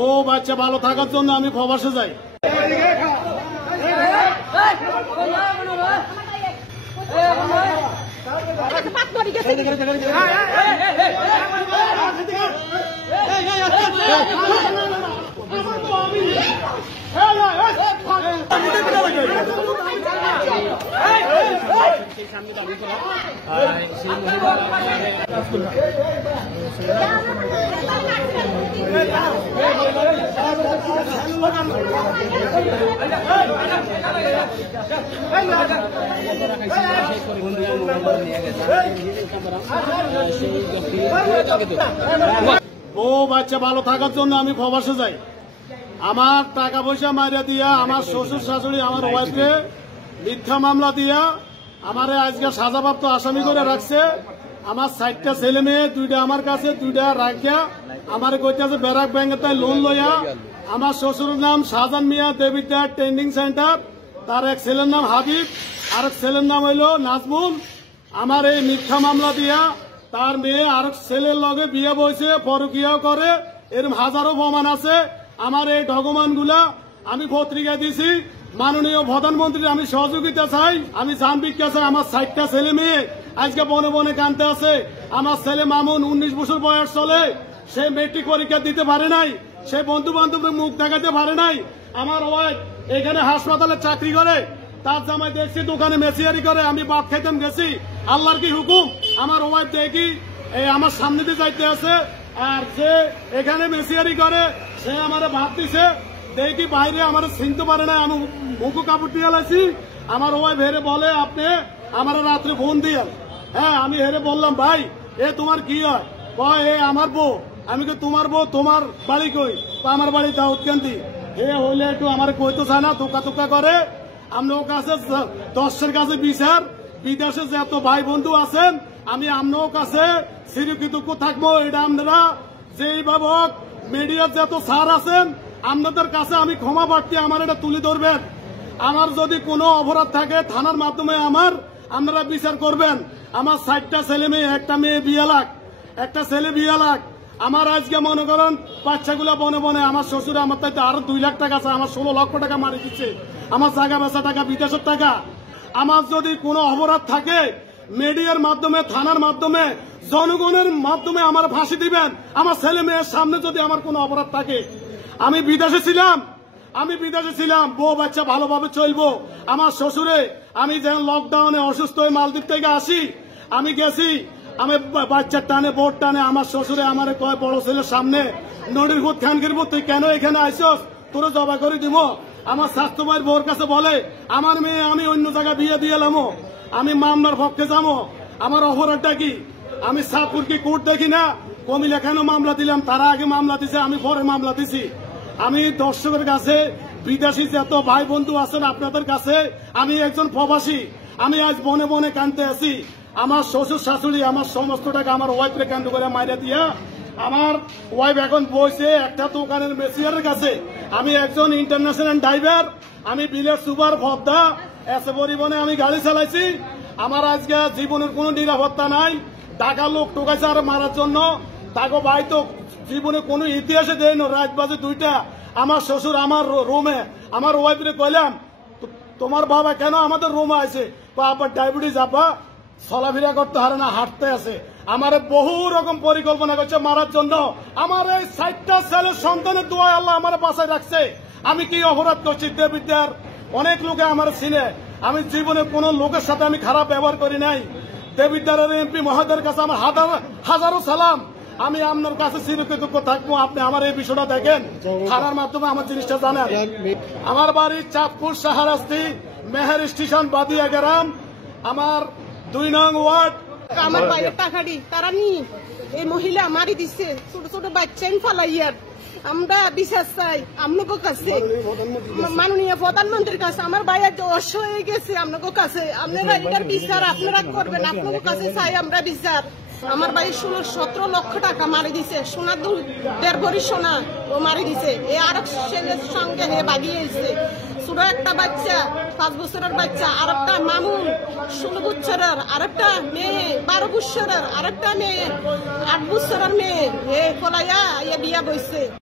ও বাচ্চা ভালো থাকার জন্য আমি প্রবাসে যাই। ও বাচ্চা ভালো থাকার জন্য আমি প্রবাসে যাই। আমার টাকা পয়সা মারিয়া দিয়া আমার শ্বশুর শাশুড়ি আমার ওয়াইফকে মিথ্যা মামলা দিয়া আমারে আজকে সাজাপ্রাপ্ত আসামি করে রাখছে। আমার 60টা ছেলে মেয়ে, 2টা আমার কাছে, 2টা রাখিয়া আমার কইতেছে ব্যারাক ব্যাংকে তাই লোন লইয়া। আমার শ্বশুরের নাম শাহজাহান মিয়া, দেবিদ্যার ট্রেনিং সেন্টার। তার এক ছেলের নাম হাবিব, আর এক ছেলের নাম হইল নাজমুল। আমার এই মিথ্যা মামলা দিয়া তার মেয়ে আরেক ছেলের লগে বিয়ে বইছে, পরকিয়াও করে। এরকম হাজারো প্রমাণ আছে। আমার এই ডকুমেন্টগুলা আমি পত্রিকায় দিছি। মাননীয় প্রধানমন্ত্রীর আমি সহযোগিতা চাই। আমি জান ভিক্ষা চাই। আমার 60টা ছেলে মেয়ে আজকে বনে বনে কানতে আছে। আমার ছেলে মামুন 19 বছর বয়স চলে, সে মেট্রিক পরীক্ষা দিতে পারে নাই, সে বন্ধু বান্ধবের মুখ দেখাতে পারে নাই। আমার ওয়াইফ এখানে হাসপাতালে চাকরি করে, তার জামাই দেখছি দোকানে মেসিয়ারি করে। আমি ভাত খাইতাম গেছি, আল্লাহর কি হুকুম আমার ওয়াইফ দেখি এই আমার সামনে দিয়ে যাইতে আছে, আর সে এখানে মেসিয়ারি করে। সে আমার ভাত দিছে, দেখি বাইরে আমার চিনতে পারে না। আমি মুখো কাপড় দিয়ে লাইছি। আমার ওয়াইফ হেরে বলে আপনি আমার রাত্রে ফোন দিয়ে। হ্যাঁ, আমি হেরে বললাম ভাই এ তোমার কি হয়? কয় এ আমার বউ। আমি কি তোমার বউ? তোমার বাড়ি কই? আমার বাড়ি দাউদকান্দি। এ হইলে একটু আমার কইতে চায় না, তোকা তোকা করে। আপনার কাছে 10-এর কাছে বিচার, বিদেশে যত ভাই বন্ধু আছেন আমি আপনার কাছে চিরকৃতজ্ঞ থাকবো। এটা আপনারা যেইভাবে মিডিয়ার যত স্যার আছেন আপনাদের কাছে আমি ক্ষমা প্রার্থী, আমার এটা তুলে ধরবেন। আমার যদি কোনো অপরাধ থাকে থানার মাধ্যমে আপনারা বিচার করবেন। আমার 60টা ছেলে মেয়ে, একটা মেয়ে 2 লাখ, একটা ছেলে 2 লাখ। আমার আজকে মনে করেন বাচ্চাগুলা বনে বনে, আমার শ্বশুর আমার তাইতে আরো 2 লাখ টাকা আছে। আমার 16 লক্ষ টাকা মারি দিচ্ছে, আমার জায়গা বেচা টাকা, বিদেশের টাকা। আমার যদি কোনো অপরাধ থাকে মিডিয়ার মাধ্যমে, থানার মাধ্যমে, জনগণের মাধ্যমে আমার ফাঁসি দিবেন। আমার ছেলে মেয়ের সামনে যদি আমার কোনো অপরাধ থাকে। আমি বিদেশে ছিলাম, বউ বাচ্চা ভালোভাবে চলবো। আমার শ্বশুরে আমি যেন লকডাউনে অসুস্থ হয়ে মালদ্বীপ থেকে আসি, আমি গেছি, আমি বাচ্চার টানে বোট টানে আমার শ্বশুরে আমার কয় বড় ছেলের সামনে নদীর ভূত খানকির ভূত তুই কেন এখানে আইসস, তোরা জবা করে দিব। আমার স্বাস্থ্য ভাইয়ের বউর কাছে বলে আমার মেয়ে আমি অন্য জায়গায় বিয়ে দিয়ে এলাম, আমি মামলার পক্ষে যাবো। আমার অপরাধটা কি? আমি সাতপুর কি কোর্ট দেখি না? কমিলা কেন মামলা দিলাম? তারা আগে মামলা দিছে, আমি পরে মামলা দিছি। আমি দর্শকের কাছে, বিদেশি যত ভাই বন্ধু আছেন আপনাদের কাছে আমি একজন প্রবাসী। আমি আজ বনে বনে কানতে আছি। আমার শ্বশুর শাশুড়ি আমার সমস্ত টাকা আমার ওয়াইফরে কান্ড করে মাইরা দিয়া, আমার ওয়াইফ এখন বসে একটা দোকানের মেসিয়ারের কাছে। আমি একজন ইন্টারন্যাশনাল ড্রাইভার, আমি বিলের সুপার ভদ্দা, এসে পরিবহনে আমি গাড়ি চালাইছি। আমার আজকে জীবনের কোনো নিরাপত্তা নাই। টাকা লোক টোকাইছে আর মারার জন্য। তাকে ভাই তো জীবনে কোনো ইতিহাসে দেয় না। রাত বাজে 2টা, আমার শ্বশুর আমার রুমে, আমার ওয়াইফরে কইলাম তোমার বাবা কেন আমাদের রুমে আছে? আবার ডায়াবেটিস, আপা চলাফেরা করতে পারে না, হাঁটতে আছে। আমার বহু রকম পরিকল্পনা করছে মারার জন্য। আমার এই 60টা ছেলের সন্তানের দোয়া আল্লাহ আমার বাঁচায় রাখছে। আমি কি অপরাধ করছি? দেবিদ্যার অনেক লোকে আমার চিনে। আমি জীবনে কোন লোকের সাথে আমি খারাপ ব্যবহার করি নাই। দেবিদ্যারের এমপি মহোদয়ের কাছে আমার হাজারো সালাম। আমি আপনার কাছে চিরকৃতজ্ঞ থাকবো। আপনি আমার এই বিষয়টা দেখেন, থানার মাধ্যমে আমার জিনিসটা জানেন। আমার বাড়ি চাঁদপুর শাহরাস্তি, মেহের স্টেশন, বাদিয়া গ্রাম, আমার 2 নং ওয়ার্ড। আমার বাইরে টাকাড়ি তারা নি এই মহিলা মারি দিচ্ছে, ছোট ছোট বাচ্চা ফলাইয়ার। আমরা বিশ্বাস চাই আপনাদের কাছে, মাননীয় প্রধানমন্ত্রীর কাছে। আমার ভাইয়ের অস হয়ে গেছে আপনাদের কাছে, আপনারা এটার বিচার আপনারা করবেন। আপনাদের কাছে চাই আমরা বিচার। আমার ভাই 16-17 লক্ষ টাকা মারি দিছে, সোনা 1.5 ভরি সোনা ও মারি দিছে। এ আর ছেলের সঙ্গে হে বাগিয়েছে। ছোট ছোট একটা বাচ্চা 5 বছরের বাচ্চা, আর একটা মামুন 16 বছরের, আর একটা মেয়ে 12 বছরের, আর একটা মেয়ে 8 বছরের মেয়ে, এ ফলাইয়া বিয়া বইছে।